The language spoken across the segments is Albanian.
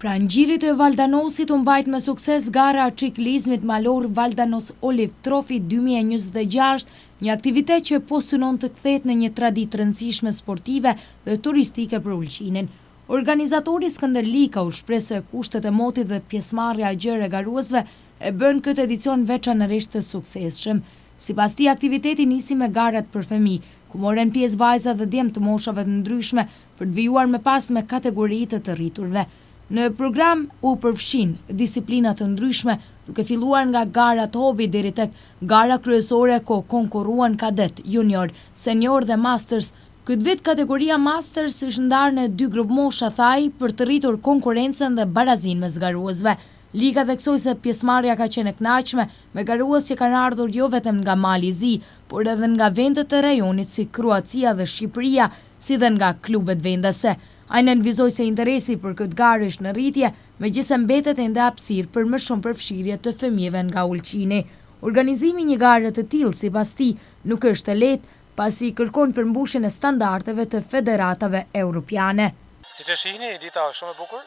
Prangjërit e Valdanosit u mbajt me sukses gara e ciklizmit malor Valdanos Olive Trophy 2026, një aktivitet që po synon të kthehet në një traditë të rëndësishme sportive dhe turistike për Ulqinin. Organizatori Skënder Lika u shpreh se kushtet e motit dhe pjesëmarrja e gjerë e garuesve e bën këtë edicion veçanërisht të suksesshëm. Sipas tij, aktiviteti nisi me garat për fëmijë, ku morën pjesë vajza dhe djemt të moshave të ndryshme për të vijuar me pas me kategori të rriturve. Në program u përfshin disiplina të ndryshme, duke filluar nga garat hobi deri tek gara kryesore ku konkurruan kadet, junior, senior dhe masters. Këtë vit kategoria masters është ndarë në 2 grup mosha thaj për të rritur konkurrencën dhe barazin mes garuesve. Lika theksoi se pjesëmarrja ka qenë e kënaqshme me garues që kanë ardhur jo vetëm nga Mali i Zi, por edhe nga vendet të rajonit si Kroacia dhe Shqipëria, si dhe nga klubet vendase. Ai nënvizoi se interesi për këtë garë është në rritje, megjithëse mbetet ende hapësirë për më shumë përfshirje të fëmijëve nga Ulqini. Organizimi një gare të tillë sipas tij nuk është e lehtë, pasi kërkon përmbushjen e standardeve të federatave europiane. Siç e shihni, dita është shumë e bukur,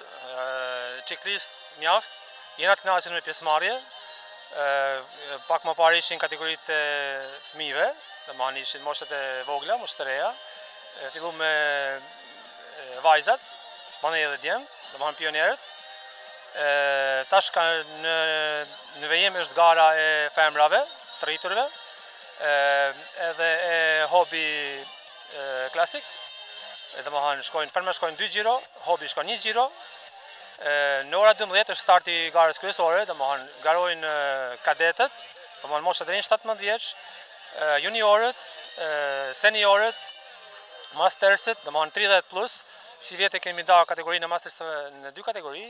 ciklist mjaft, jena të kënaqur me pjesëmarrje. Pak më parë ishin kategoritë e fëmijëve, domethënë ishin moshat e vogla, moshat e reja. Fillu me vajzat, manej edhe djemë, domethënë pionerët. Tash ka në vejim është gara e femrave, të rriturve, edhe e hobi klasik. Domethënë femrat shkojnë 2 xhiro, hobi shkon 1 xhiro. Në ora 12 është starti i garës kryesore, domethënë garojnë kadetët, domethënë moshat deri në 17 vjeç, juniorët, seniorët, masterset, domethënë 30+, si vjetë kemi da kategorinë e mastersve në 2 kategori,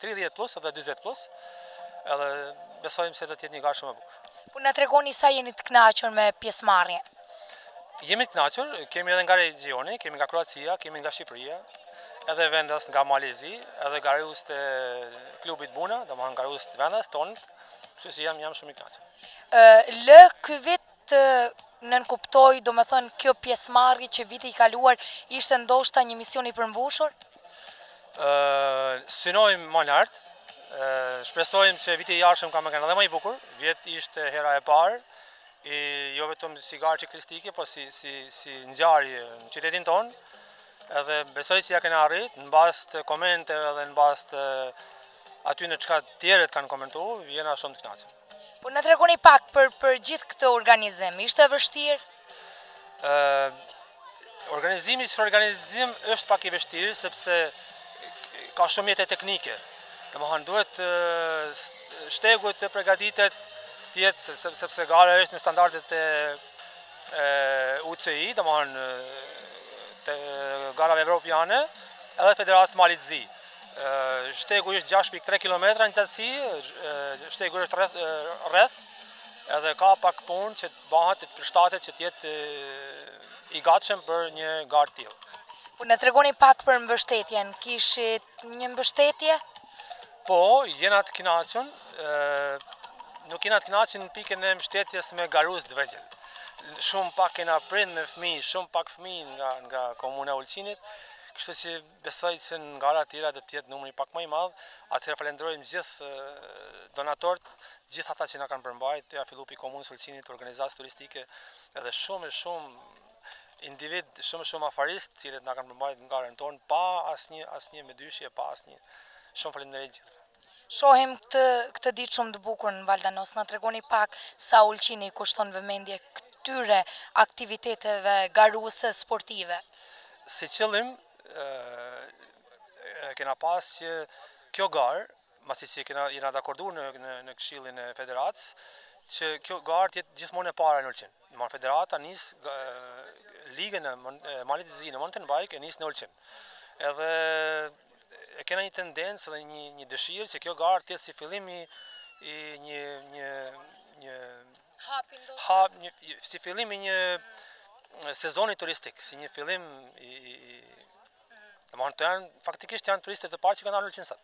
30+ dhe 40+, edhe besojmë se do të jetë një garë shumë e bukur. Po na tregoni sa jeni të kënaqur me pjesëmarrje? Jemi të kënaqur, kemi edhe nga regioni, kemi nga Kroacia, kemi nga Shqipëria, edhe vendas nga Mali i Zi, edhe garues të klubit Buna, domethënë garues të vendas tonit, kështu që jam shumë i kënaqur. Ky vit nënkuptoj, do me thënë, kjo pjesëmarrje që viti i kaluar ishte ndoshta një mision i përmbushur? Synojmë më lart, shpresojmë që viti i jashtëm ka më qenë edhe më i bukur. Vjet ishte hera e parë, jo vetëm si garë ciklistike, por si ngjarje në qytetin tonë. Edhe besoj se ja kena arrit, në bazë të komenteve dhe në bazë të aty në çka tjerët kanë komentuar, jena shumë të kënaqur. Po na tregoni pak për gjithë këtë organizim, ishte vështirë? Organizimi është pak i vështirë, sepse ka shumë mjete teknike. Domethënë duhet shtegu të përgatitet tjetë, sepse gara është në standardet e UCI, domethënë të garave evropiane, edhe Federatës Mali i Zi. Shtegu është 6.3 km në gjatësi, shtegu është rreth, edhe ka pak punë që të bëhet, të përshtatet që të jetë i gatshëm për një garë tillë. Po na tregoni pak për mbështetjen, kishit një mbështetje? Po, jena të kënaqur, nuk jena të kënaqur në pikën e mbështetjes me garues të vegjël. Shumë pak kena prind me fëmijë, shumë pak fëmijë nga komuna e Ulqinit. Kështu që besoj se në gara të tjera do të jetë numri pak më i madh. Atëherë falenderojmë gjithë donatorët, gjithë ata që na kanë përmbajtur, ja fillu pi komunës Ulqinit, organizatë turistike, edhe shumë individ, shumë afaristë, të cilët na kanë përmbajtur në garën tonë pa asnjë medyshje, pa asnjë. Shumë faleminderit gjithëve. Shohim këtë ditë shumë të bukur në Valdanos. Na tregoni pak sa Ulqini kushton vëmendje këtyre aktiviteteve garuese sportive. Si qëllim kena pas që kjo garë, masi që jena të akorduar në Këshillin e Federatës, që kjo garë të jetë gjithmonë e para në Ulqin. Federata nis ligën e Malit i Zi në mountain bike e nis në Ulqin. Edhe kena një tendencë dhe një dëshirë që kjo garë të jetë si fillimi si fillimi një sezoni turistik, si një fillim faktikisht janë turistët e parë që kanë ardhur në Ulqin sot.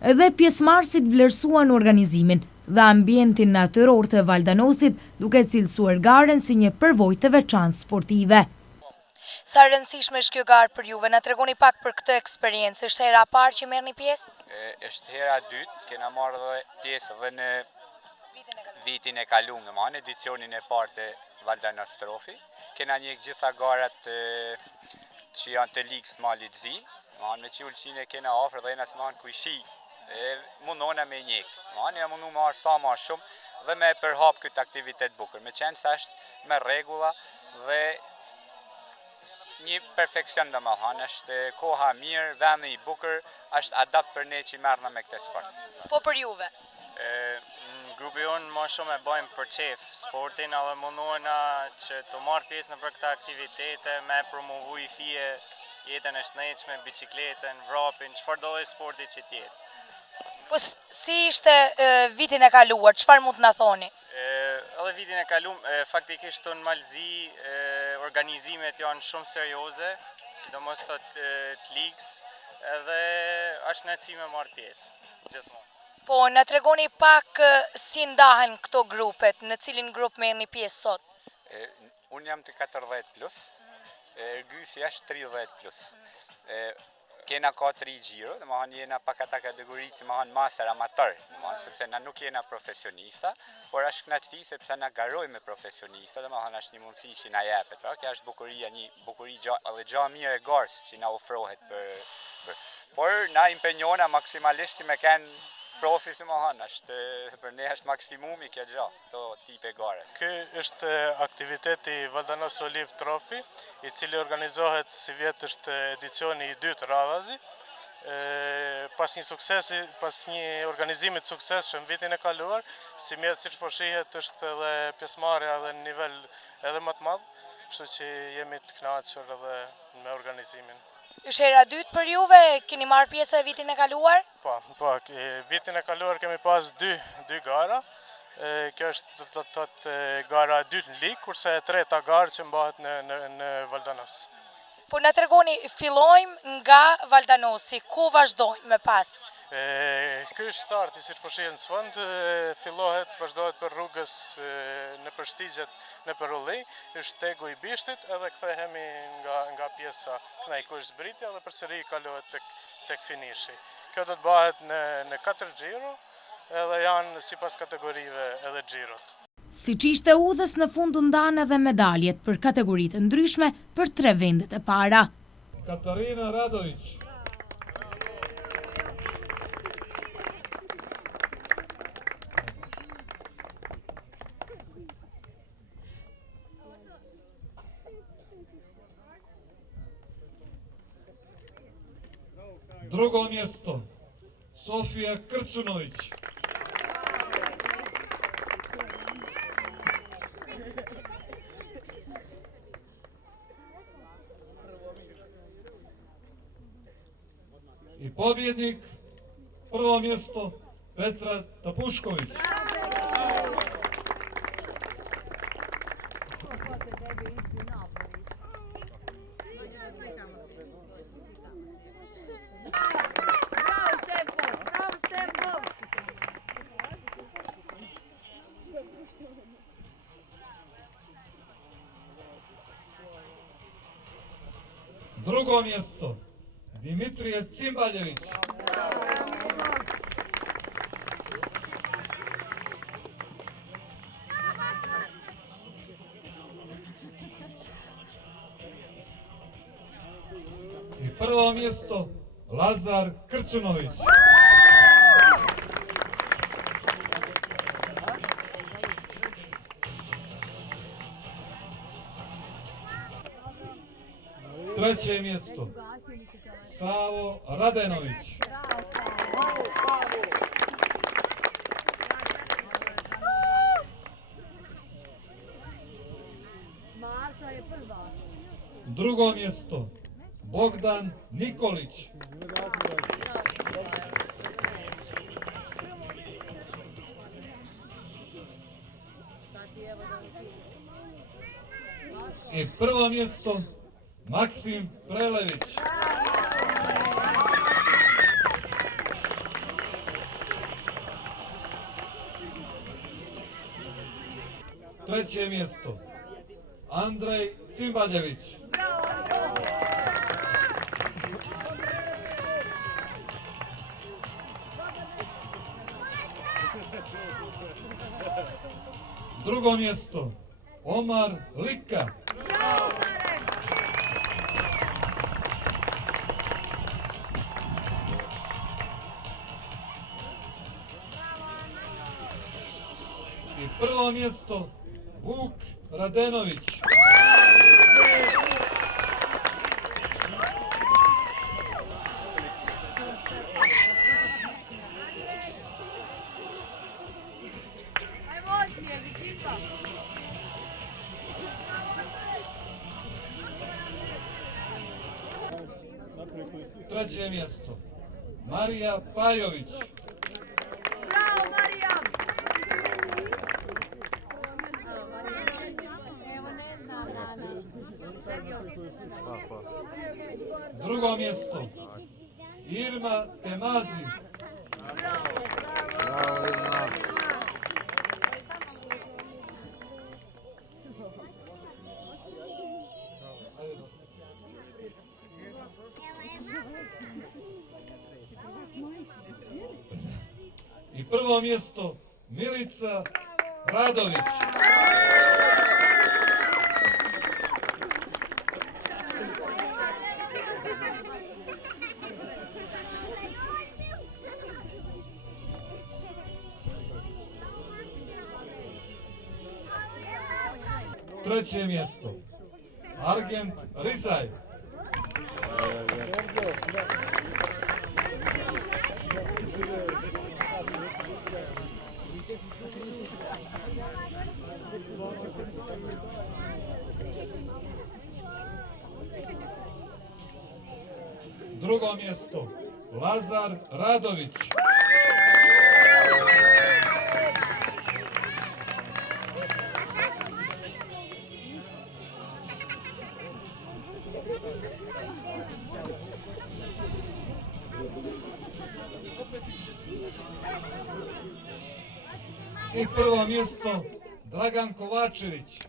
Edhe pjesëmarrësit vlerësuan organizimin dhe ambientin natyror të Valdanosit, duke cilësuar garen si një përvojë të veçantë sportive. Sa rëndësishme është kjo garë për juve? Na tregoni pak për këtë eksperiencë. Është hera e parë që merrni pjesë? Është hera e dytë, kena marrë dhe pjesë edhe në vitin e kaluar, domethënë edicionin e parë të Valdanos Trofi. Kena një gjitha garat që janë të ligës Malit Zi, me që ulqinë e kena afër dhe jena s'manë kujshi, mundona me njek, ja mundu me arë sa ma shumë dhe me përhap këtë aktivitet bukur, me qenë sa është me regula dhe një perfekcion dhe më thanë, është koha mirë, vendi i bukur, është adapt për ne që merrna me këtë sport. Po për juve? Grupi jonë ma shumë e bajmë për qef sportin, edhe mundohena që të marrë pjesë në për këta aktivitete, me promovu i fije jetën e shnetshme, bicikletën, vrapin, çfarë do dhe sporti që tjetë. Po si ishte vitin e kaluar, çfarë mund të na thoni? Edhe vitin e kaluar, faktikisht të në Malzi, organizimet janë shumë serioze, sidomos të ligës, edhe është nëci me marrë pjesë, gjithmonë. Po, na tregoni pak si ndahen këto grupet, në cilin grup merrni pjesë sot? Unë jam të 40+, Ergysi është 30+. Kena ka 3 gjiro, domethënë jena pak ata kategori që domethënë master amator, domethënë sepse na nuk jena profesionista, por është kënaqësi sepse na garojmë me profesionista, domethënë është një mundësi që na jepet, pra kjo është bukuria, një bukuri edhe gjë mirë e garës që na ofrohet por na impenjona maksimalisht me kanë profi si më hanë, për ne është maksimumi kjo gjë, këto tipe gare. Ky është aktiviteti Valdanos Olive Trophy, i cili organizohet si vjetë është edicioni i 2 radhazi. Pas një organizimit suksesshëm vitin e kaluar, si mjetë siç po shihet është edhe pjesëmarrja edhe në nivel edhe më të madh, kështu që jemi të kënaqur edhe me organizimin. Është hera dytë për juve, keni marrë pjesë vitin e kaluar? Po, vitin e kaluar kemi pas 2 gara. Kjo është do të thotë gara e dytë në ligë, kurse e treta garë që mbahet në Valdanos. Po na tregoni, fillojmë nga Valdanosi, ku vazhdojmë me pas? Ky është starti, siç po shihen sfond, vazhdohet për rrugës në përshtigjet në Perullej, është tegu i Bishtit edhe kthehemi nga pjesa ku është zbritja dhe përsëri kalohet tek finishi. Kjo do të bëhet në 4 xhiro, edhe janë sipas kategorive edhe xhirot. Siç ishte udhës në fund u ndanë edhe medaljet për kategoritë ndryshme për 3 vendet e para. Katarina Radović. Drugo mjesto, Sofija Krčunović. I pobjednik, prvo mjesto, Petra Tapušković. Drugo mjesto, Dimitrije Cimbaljević. I prvo mjesto, Lazar Krčunović. Treće mjesto, Savo Radenović. Drugo mjesto, Bogdan Nikolić. I prvo mjesto, Maksim Prelević. Treće mjesto, Andrej Cimbaljević. Drugo mjesto Omar Lika. I prvo mjesto Vuk Radenović. Treće mjesto Marija Pajović. Bravo, Marija! Drugo mjesto Irma Temazi. I prvo mjesto Milica Radović. Treće mjesto Argent Rizaj. Drugo mjesto Lazar Radović. I prvo mjesto Dragan Kovačević.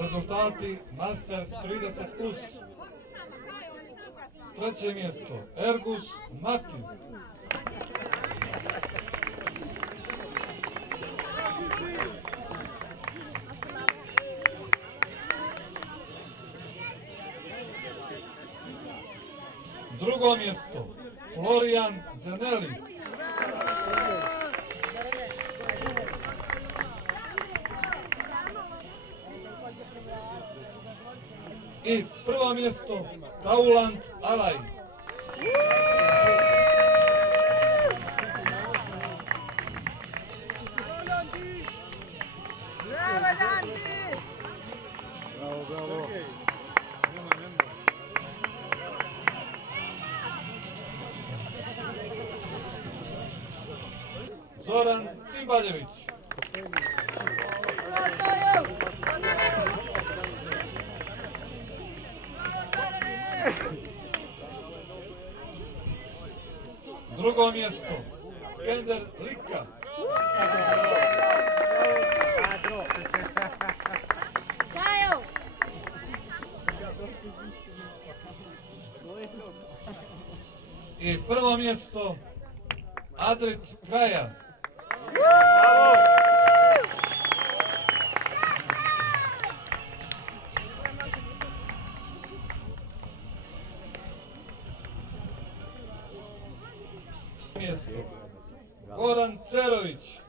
Rezultati Masters 30+. Treće mjesto Ergus Mati. Drugo mjesto Florijan Zeneli. I prvo mjesto Taulant Alaj. Bravo, Danti! Zoran Cimbaljević. Drugo mjesto Skender Lika. I prvo mjesto Adrit Kraja. Mjesto Goran Cerović.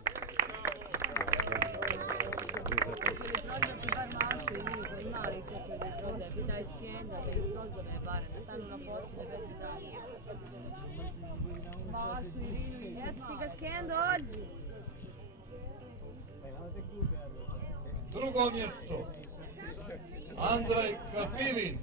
Drugo mjesto Andrej Krapivin.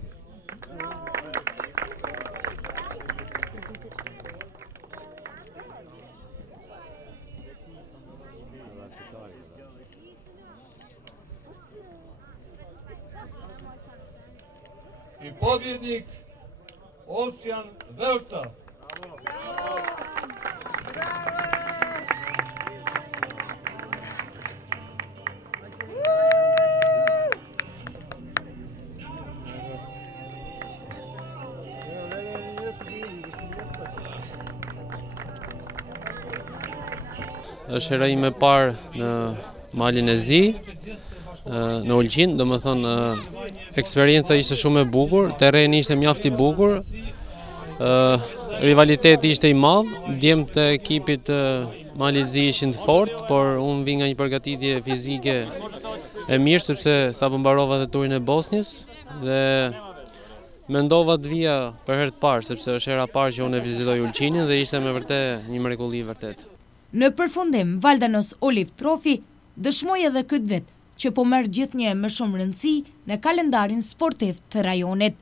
I pobjednik Olsjan Velta. është hera ime parë në Malin e Zi, në Ulqin, do më thonë eksperienca ishte shumë e bukur, terreni ishte mjaft i bukur, rivaliteti ishte i madh, djemtë të ekipit Mali Zi ishin të fortë, por unë vi nga një përgatitje fizike e mirë sepse sapo mbarova dhe turin e Bosnjës dhe mendova të vija për herë të parë sepse është hera parë që unë e vizitoj Ulqinin dhe ishte me vërtet një mrekulli vërtet. Në përfundim, Valdanos Olive Trophy dëshmoi edhe këtë vit që po merr gjithnjë me shumë rëndësi në kalendarin sportiv të rajonit.